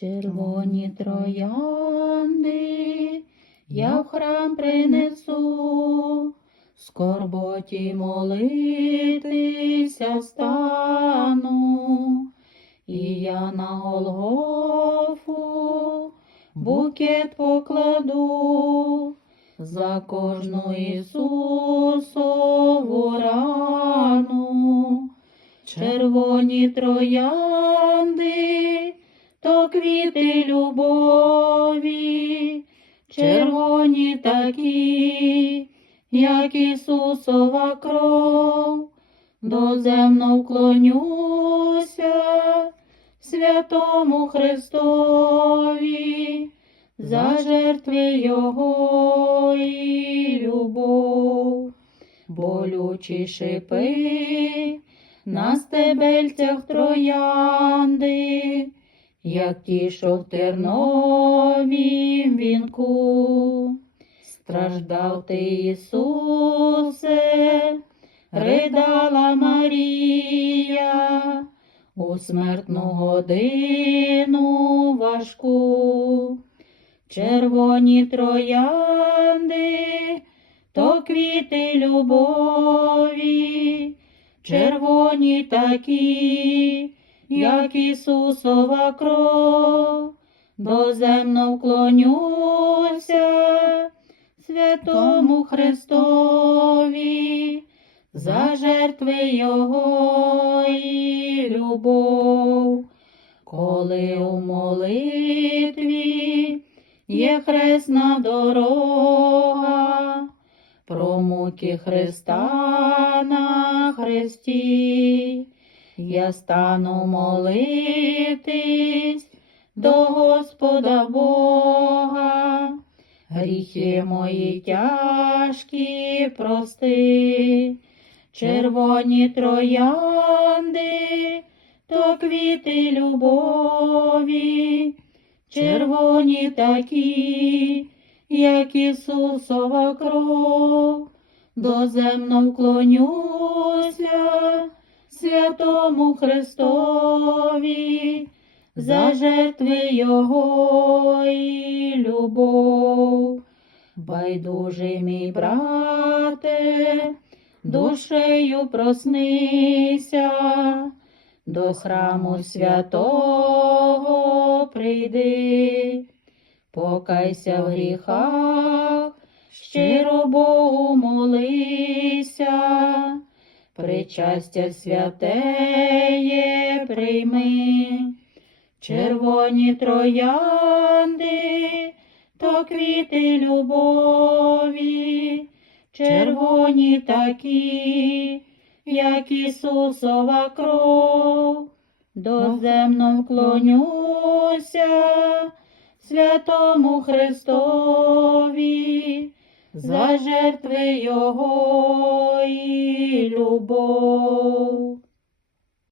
Червоні троянди я в храм принесу, скорботі молитися стану, і я на Голгофу букет покладу за кожну Ісусову рану. Червоні троянди, квіти любові, червоні такі, як Ісусова кров, доземно вклонюся святому Христові, за жертви Його і любов, болючі шипи на стебельцях троянди, як ті, що в терновім вінку. Страждав ти, Ісусе, ридала Марія, у смертну годину важку. Червоні троянди, то квіти любові, червоні такі, як Ісусова кров, доземно вклонюся святому Христові, за жертви Його і любов, коли у молитві є хресна дорога, про муки Христа на хресті, я стану молитись до Господа Бога, гріхи мої тяжкі прости, червоні троянди, то квіти любові, червоні такі, як Ісусова кров, доземно вклонюся святому Христові, за жертви Його і любов. Байдужий мій брате, душею проснися, до храму святого прийди, покайся в гріхах, щиро Богу молися, причастя святеє прийми, червоні троянди, то квіти любові, червоні такі, як Ісусова кров, доземно вклонюся святому Христові, за жертви Його і любов.